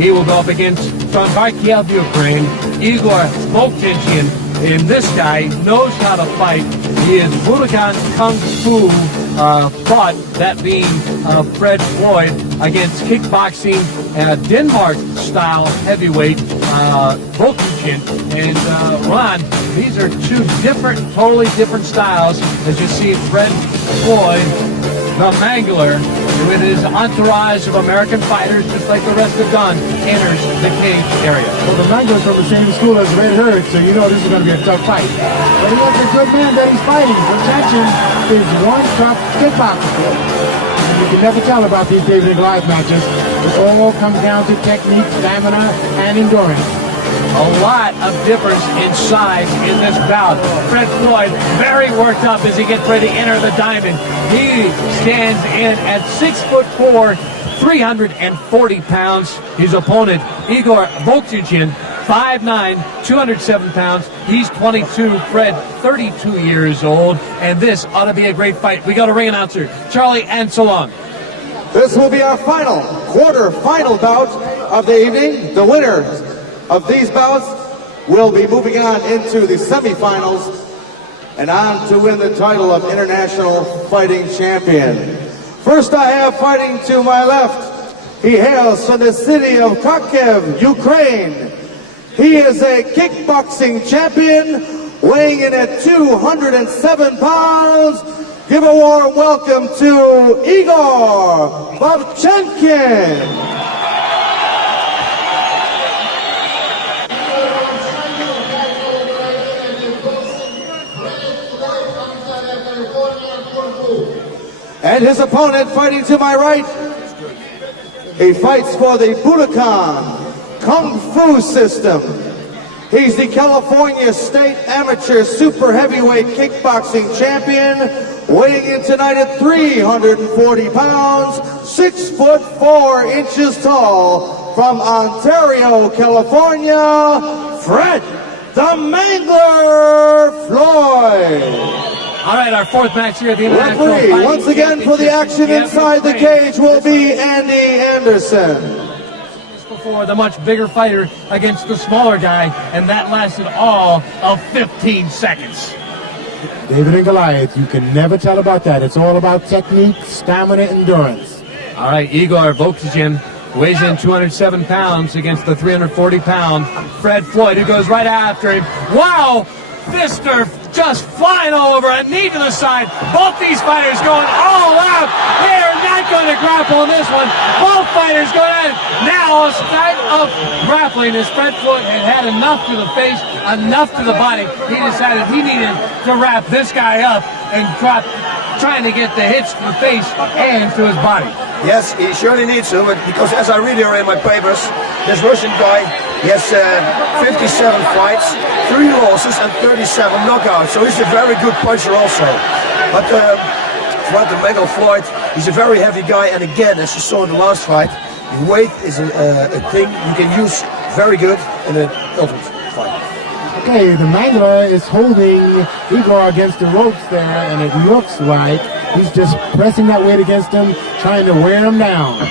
He will go up against, from Kharkiv, Ukraine, Igor Volchichin. And this guy knows how to fight. He is Budokan Kung Fu fought, that being Fred Floyd, against kickboxing Denmark-style heavyweight Volchichin. And Ron, these are two totally different styles. As you see, Fred Floyd, the Mangler, with his entourage of American fighters, just like the rest of Don, enters the cage area. Well, the Mangler's from the same school as Red Herd, so you know this is going to be a tough fight. But he has a good man that he's fighting. Protection is one tough kickboxer. And you can never tell about these David and Goliath matches. It all comes down to technique, stamina, and endurance. A lot of difference in size in this bout. Fred Floyd very worked up as he gets ready to enter the diamond. He stands in at 6'4", 340 pounds. His opponent, Igor Volchichin, 5'9", 207 pounds. He's 22, Fred 32 years old, and this ought to be a great fight. We got a ring announcer, Charlie Anselon. This will be our quarter-final bout of the evening. The winner of these bouts will be moving on into the semifinals and on to win the title of International Fighting Champion. First I have fighting to my left. He hails from the city of Kharkiv, Ukraine. He is a kickboxing champion, weighing in at 207 pounds. Give a warm welcome to Igor Volchichin. And his opponent fighting to my right, he fights for the Budokan Kung Fu system. He's the California State Amateur Super Heavyweight Kickboxing Champion, weighing in tonight at 340 pounds, 6'4" tall, from Ontario, California, Fred the Mangler Floyd. All right, our fourth match here at the International Referee, Fighting once again for the action inside the cage will be Andy Anderson. Before the much bigger fighter against the smaller guy, and that lasted all of 15 seconds. David and Goliath, you can never tell about that. It's all about technique, stamina, endurance. All right, Igor Volchichin weighs in 207 pounds against the 340-pound Fred Floyd, who goes right after him. Wow! Fister just flying all over, a knee to the side. Both these fighters going all out. They are not going to grapple in this one. Both fighters going at it. Now a start of grappling as Fred Floyd had enough to the face, enough to the body. He decided he needed to wrap this guy up and trying to get the hits to the face and to his body. Yes, he surely needs to, but because as I read here in my papers, this Russian guy, he has 57 fights, 3 losses and 37 knockouts, so he's a very good puncher also. But Fred the Mangler Floyd, he's a very heavy guy, and again, as you saw in the last fight, weight is a thing you can use very good in an ultimate fight. Okay, the Mangler is holding Igor against the ropes there, and it looks like he's just pressing that weight against him, trying to wear him down.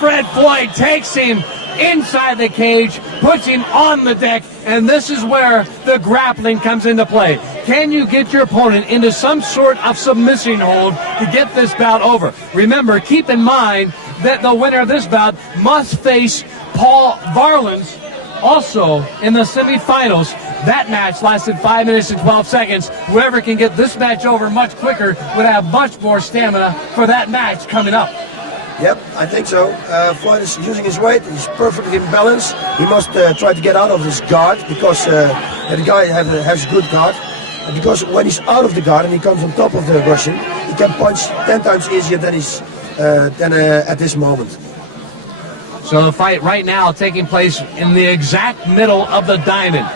Fred Floyd takes him inside the cage, puts him on the deck, and this is where the grappling comes into play. Can you get your opponent into some sort of submission hold to get this bout over? Remember, keep in mind that the winner of this bout must face Paul Varlins also in the semifinals. That match lasted 5 minutes and 12 seconds. Whoever can get this match over much quicker would have much more stamina for that match coming up. Yep, I think so. Floyd is using his weight. He's perfectly in balance. He must try to get out of his guard because the guy has good guard. And because when he's out of the guard and he comes on top of the Russian, he can punch 10 times easier than at this moment. So the fight right now taking place in the exact middle of the diamond.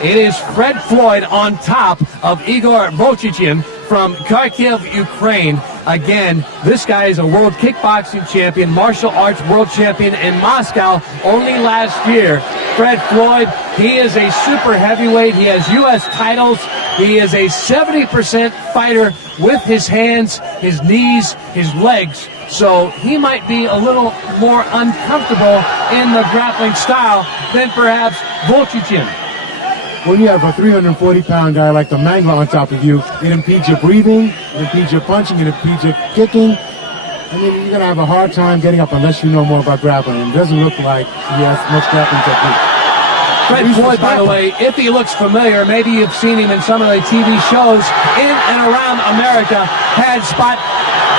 It is Fred Floyd on top of Igor Volchichin from Kharkiv, Ukraine. Again, this guy is a world kickboxing champion, martial arts world champion in Moscow only last year. Fred Floyd, he is a super heavyweight. He has U.S. titles. He is a 70% fighter with his hands, his knees, his legs. So he might be a little more uncomfortable in the grappling style than perhaps Volchichin. When you have a 340-pound guy like the Mangler on top of you, it impedes your breathing, it impedes your punching, it impedes your kicking. I mean, you're going to have a hard time getting up unless you know more about grappling. It doesn't look like he has much grappling technique. Fred Floyd, by the way, if he looks familiar, maybe you've seen him in some of the TV shows in and around America, had spot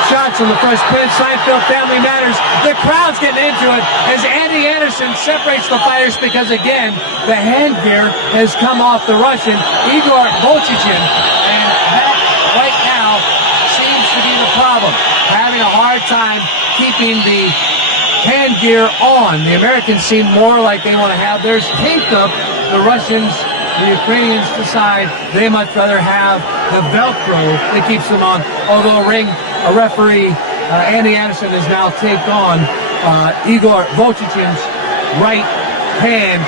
shots on the first pin, Seinfeld, Family Matters. The crowd's getting into it as Andy Anderson separates the fighters because, again, the hand gear has come off the Russian, Igor Volchichin, and that right now seems to be the problem. Having a hard time keeping the hand gear on. The Americans seem more like they want to have theirs taped up. The Russians, the Ukrainians decide they much rather have the Velcro that keeps them on. Although a referee, Andy Anderson, has now taped on Igor Volchichin's right hand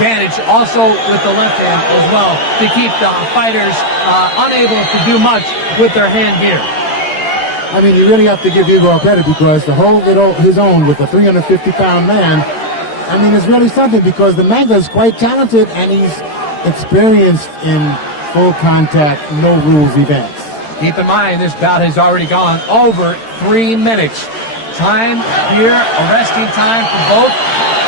bandage, also with the left hand as well, to keep the fighters unable to do much with their hand gear. I mean, you really have to give Igor credit because to hold it his own with a 350-pound man, I mean, it's really something because the Mangler is quite talented and he's experienced in full contact, no rules events. Keep in mind, this bout has already gone over 3 minutes. Time here, arresting time for both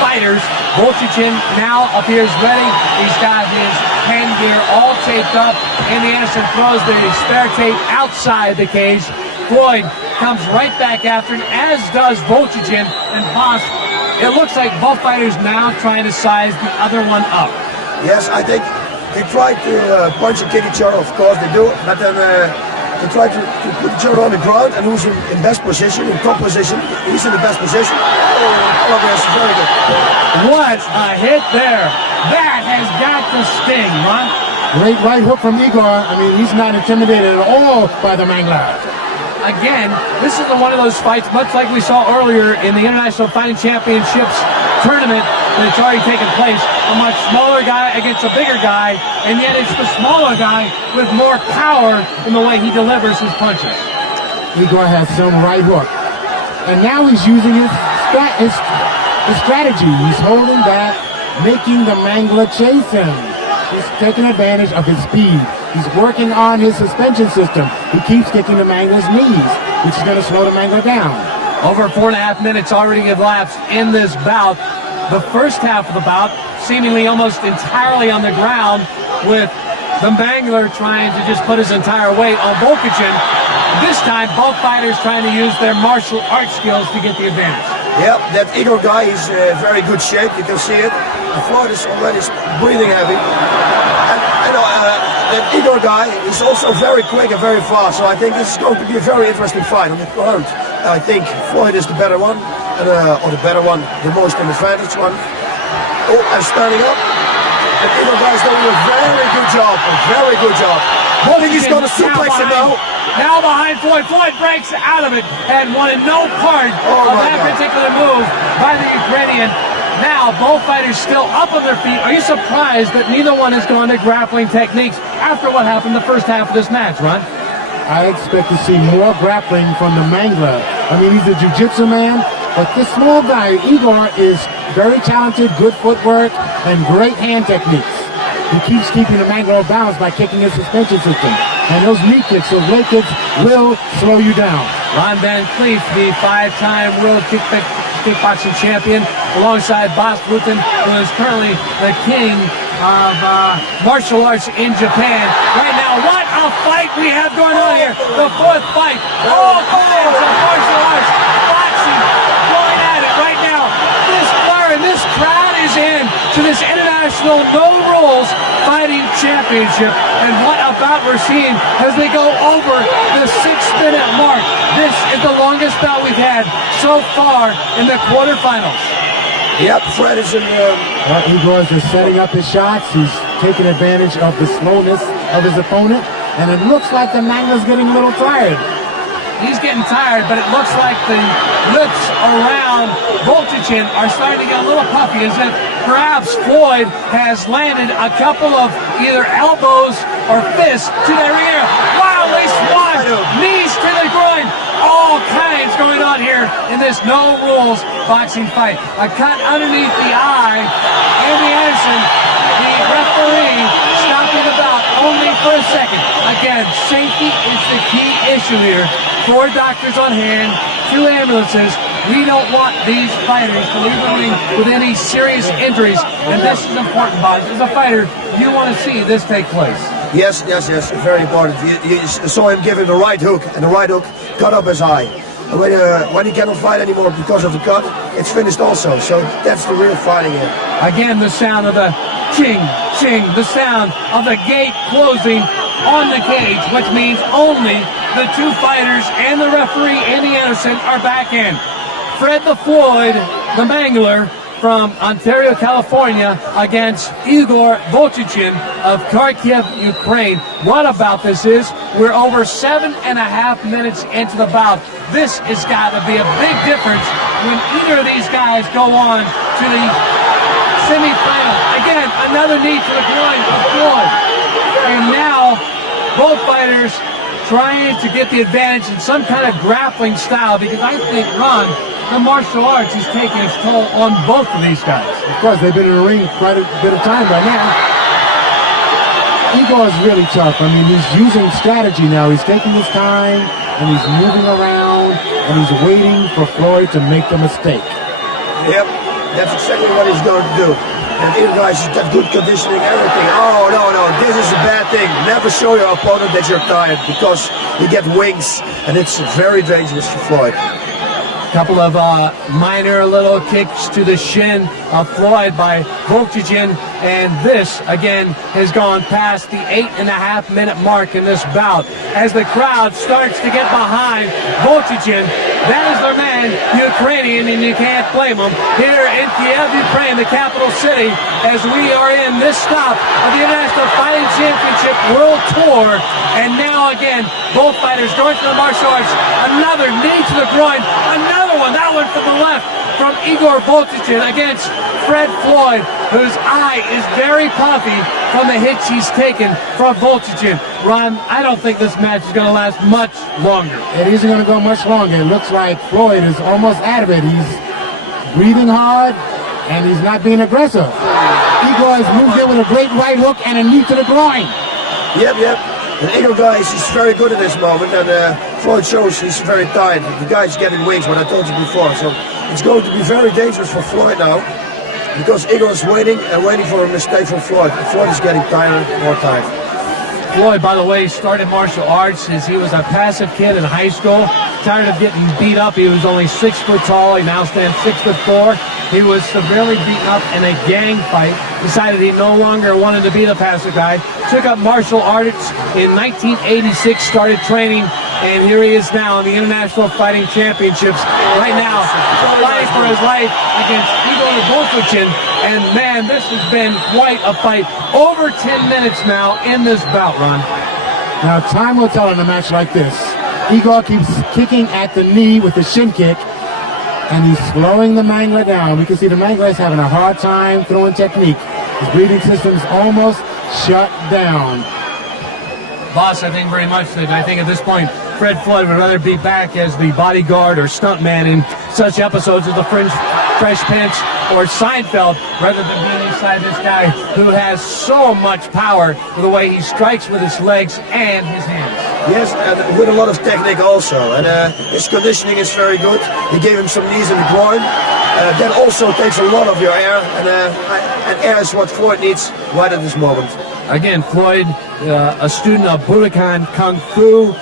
fighters. Volchichin now appears ready. He's got his hand gear all taped up. Andy Anderson throws the spare tape outside the cage. Floyd comes right back after him, as does Volchichin and Haas. It looks like both fighters now trying to size the other one up. Yes, I think they try to punch and kick each other, of course they do, but then they try to put each other on the ground, and who's in best position, in top position, he's in the best position. Oh, yes, very good. What a hit there. That has got to sting, Ron. Great right hook from Igor. I mean, he's not intimidated at all by the Mangler. Again, this is one of those fights, much like we saw earlier in the International Fighting Championships tournament that's already taken place. A much smaller guy against a bigger guy, and yet it's the smaller guy with more power in the way he delivers his punches. Igor has some right hook. And now he's using his strategy. He's holding back, making the Mangler chase him. He's taking advantage of his speed. He's working on his suspension system. He keeps kicking the Mangler's knees, which is going to slow the Mangler down. Over 4.5 minutes already have elapsed in this bout. The first half of the bout seemingly almost entirely on the ground, with the Mangler trying to just put his entire weight on Volchichin. This time, both fighters trying to use their martial arts skills to get the advantage. Yep, that Igor guy is very good shape. You can see it. The Floyd is already breathing heavy. And that Igor guy is also very quick and very fast. So I think this is going to be a very interesting fight on the ground. I think Floyd is the better one, or the better one, the most advantage one. Oh, and standing up. The Igor guy is doing a very good job. A very good job. I think he's going to suplex him now. Now behind Floyd. Floyd breaks out of it and wanted no part of that particular move by the Ukrainian. Now, both fighters still up on their feet. Are you surprised that neither one has gone to grappling techniques after what happened the first half of this match, Ron? I expect to see more grappling from the Mangler. I mean, he's a jiu-jitsu man, but this small guy, Igor, is very talented, good footwork, and great hand techniques. He keeps keeping the Mangler balanced by kicking his suspension system. And those knee kicks, those leg kicks, will slow you down. Ron Van Cleef, the 5-time world kickboxing champion, alongside Bas Rutten, who is currently the king of martial arts in Japan. Right now, what a fight we have going on here. The fourth fight. All kinds of martial arts. Boxing going at it right now. This fire and this crowd is in to this international no rules fighting championship. And what about we're seeing as they go over the 6-minute mark. This is the longest bout we've had so far in the quarterfinals. Yep, Fred is in Igor is just setting up his shots. He's taking advantage of the slowness of his opponent. And it looks like the Mangler's getting a little tired. He's getting tired, but it looks like the lips around Volchichin are starting to get a little puffy, as if perhaps Floyd has landed a couple of either elbows or fists to their ear. Wildly swung, knees to the groin, all kinds going on here in this no rules boxing fight. A cut underneath the eye. Andy Anderson, the referee, stopping the bout only for a second. Again, safety is the key issue here. 4 doctors on hand, 2 ambulances. We don't want these fighters to leave the ring with any serious injuries, and this is important, Bob. As a fighter, you want to see this take place. Yes, very important. You saw him give him the right hook, and the right hook cut up his eye. And when he cannot fight anymore because of the cut, it's finished also. So that's the real fighting here. Again, the sound of the ching, ching, the sound of the gate closing on the cage, which means only the 2 fighters and the referee, Andy Anderson, are back in. Fred the Floyd, the Mangler, from Ontario, California, against Igor Volchichin of Kharkiv, Ukraine. What about this is, we're over 7.5 minutes into the bout. This has got to be a big difference when either of these guys go on to the semifinal. Again, another knee to the groin of Floyd. And now, both fighters trying to get the advantage in some kind of grappling style, because I think, Ron, the martial arts is taking its toll on both of these guys. Of course, they've been in the ring quite a bit of time by now. Igor is really tough. I mean, he's using strategy now. He's taking his time, and he's moving around, and he's waiting for Floyd to make the mistake. Yep, that's exactly what he's going to do. And Igor has got good conditioning, everything. Oh, no, this is a bad thing. Never show your opponent that you're tired, because you get wings, and it's very dangerous for Floyd. Couple of minor little kicks to the shin of Floyd by Volchichin, and this again has gone past the 8.5 minute mark in this bout as the crowd starts to get behind Volchichin. That is their man, Ukrainian, and you can't blame him. Here in Kiev, Ukraine, the capital city, as we are in this stop of the International Fighting Championship World Tour, and now again both fighters going to the martial arts. Another knee to the groin, another one, that one from the left, from Igor Volchichin against Fred Floyd, whose eye is very puffy from the hits he's taken from Volchichin. Ron, I don't think this match is going to last much longer. It isn't going to go much longer. It looks like Floyd is almost out of it. He's breathing hard, and he's not being aggressive. Igor has moved in with a great right hook and a knee to the groin. Yep. And Igor guys, he's very good at this moment, and Floyd shows he's very tired. The guy's getting wings, what I told you before. So it's going to be very dangerous for Floyd now, because Igor is waiting for a mistake from Floyd. Floyd is getting tired, more tired. Floyd, by the way, started martial arts as he was a passive kid in high school. Tired of getting beat up. He was only 6 foot tall. He now stands 6'4". He was severely beaten up in a gang fight. Decided he no longer wanted to be the passive guy. Took up martial arts in 1986. Started training, and here he is now in the International Fighting Championships. Right now, fighting for his life against Igor Volchichin. And man, this has been quite a fight. Over 10 minutes now in this bout, Ron. Now, time will tell in a match like this. Igor keeps kicking at the knee with the shin kick, and he's slowing the Mangler down. We can see the Mangler is having a hard time throwing technique. His breathing system's almost shut down. Boss, I think very much that I think at this point, Fred Floyd would rather be back as the bodyguard or stuntman in such episodes as the Fresh Prince or Seinfeld, rather than being inside this guy who has so much power with the way he strikes with his legs and his hands. Yes, and with a lot of technique also, and his conditioning is very good. He gave him some knees in the groin. That also takes a lot of your air, and air is what Floyd needs right at this moment. Again, Floyd, a student of Budokan Kung Fu.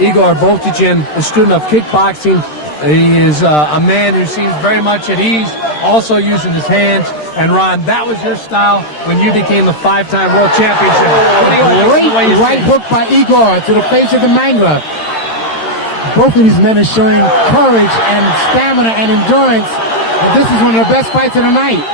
Igor Volchichin, a student of kickboxing. He is a man who seems very much at ease, also using his hands. And Ron, that was your style when you became the 5-time world championship. Great right hook by Igor to the face of the Mangler. Both of these men are showing courage and stamina and endurance. This is one of the best fights of the night.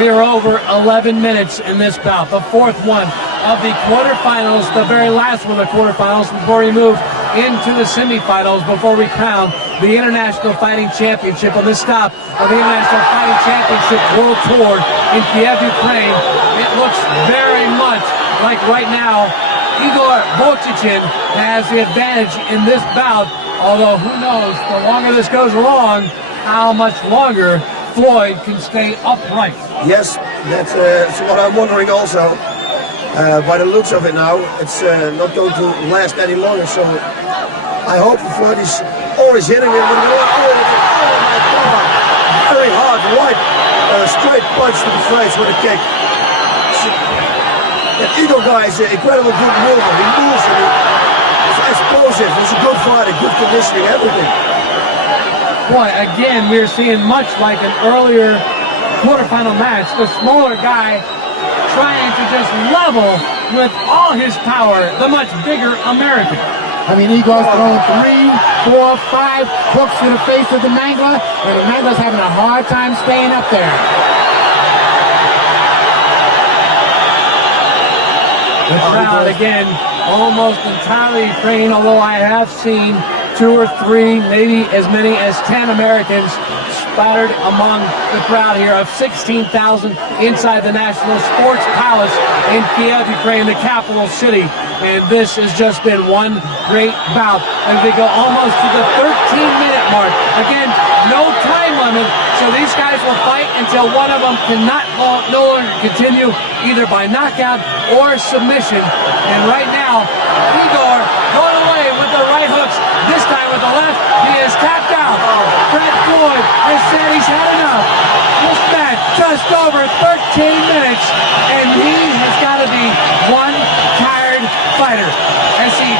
We are over 11 minutes in this bout, the fourth one of the quarterfinals, the very last one of the quarterfinals before we move into the semifinals, before we crown the International Fighting Championship on this stop of the International Fighting Championship World Tour in Kiev, Ukraine. It looks very much like right now Igor Volchichin has the advantage in this bout, although who knows, the longer this goes along, how much longer Floyd can stay upright. Yes, that's what I'm wondering also. By the looks of it now, it's not going to last any longer, so I hope Floyd is always hitting him with oh my God, very hard, right, straight punch to the face with a kick. That Igor guy is an incredible good mover. He moves and he's explosive. He's a good fighter, good conditioning, everything. Boy, again, we're seeing much like an earlier quarterfinal match. The smaller guy trying to just level with all his power the much bigger American. I mean, Igor's thrown 3, 4, 5 hooks to the face of the Mangler, and the Mangler's having a hard time staying up there. The crowd, again, almost entirely Ukraine, although I have seen 2 or 3, maybe as many as 10 Americans spattered among the crowd here of 16,000 inside the National Sports Palace in Kiev, Ukraine, the capital city. And this has just been one great bout as we go almost to the 13-minute mark. Again, no time limit, so these guys will fight until one of them cannot no longer continue, either by knockout or submission. And right now, Igor going away with the right hooks, this time with the left. He is tapped out. Fred Floyd has said he's had enough. This match just over 13 minutes, and he has got to be one tired fighter. As he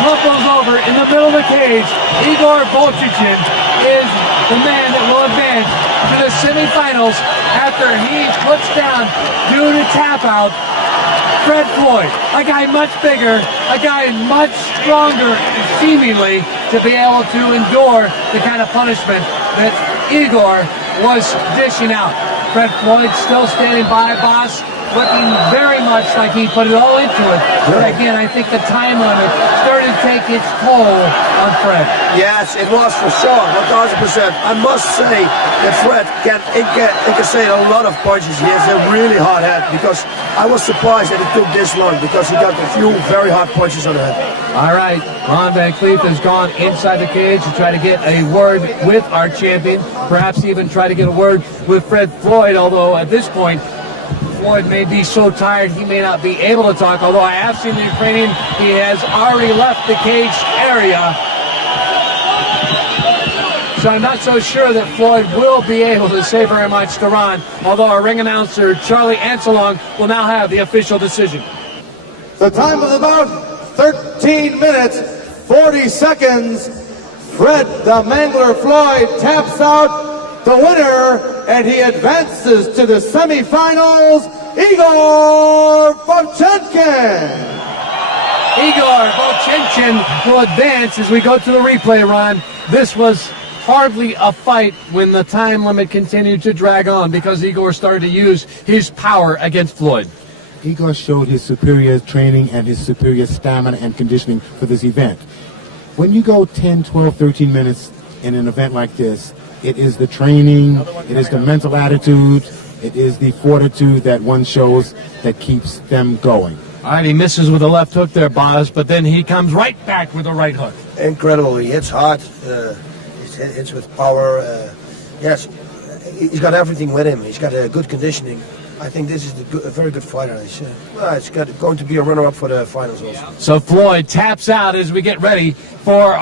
crumples over in the middle of the cage, Igor Volchichin is the man that will advance to the semifinals after he puts down, due to tap out, Fred Floyd, a guy much bigger, a guy much stronger, seemingly, to be able to endure the kind of punishment that Igor was dishing out. Fred Floyd still standing by, boss, looking very much like he put it all into it. But again, I think the time limit started to take its toll on Fred. Yes, it was for sure, 1,000%. I must say that Fred can incassate a lot of punches. He has a really hard head, because I was surprised that it took this long, because he got a few very hard punches on the head. All right, Ron Van Cleef has gone inside the cage to try to get a word with our champion, perhaps even try to get a word with Fred Floyd, although at this point, Floyd may be so tired he may not be able to talk, although I have seen the Ukrainian, he has already left the cage area. So I'm not so sure that Floyd will be able to say very much to Ron, although our ring announcer, Charlie Anselong, will now have the official decision. The time of the bout, 13 minutes, 40 seconds. Fred the Mangler Floyd taps out the winner, and he advances to the semifinals, Igor Volchichin. Igor Volchichin will advance as we go to the replay, Ron. This was hardly a fight when the time limit continued to drag on, because Igor started to use his power against Floyd. Igor showed his superior training and his superior stamina and conditioning for this event. When you go 10, 12, 13 minutes in an event like this, it is the training, it is the mental attitude, it is the fortitude that one shows that keeps them going. All right, he misses with a left hook there, Boz, but then he comes right back with a right hook. Incredible. He hits hard. He hits with power. Yes, he's got everything with him. He's got a good conditioning. I think this is a very good fighter. It's going to be a runner-up for the finals also. So Floyd taps out as we get ready for our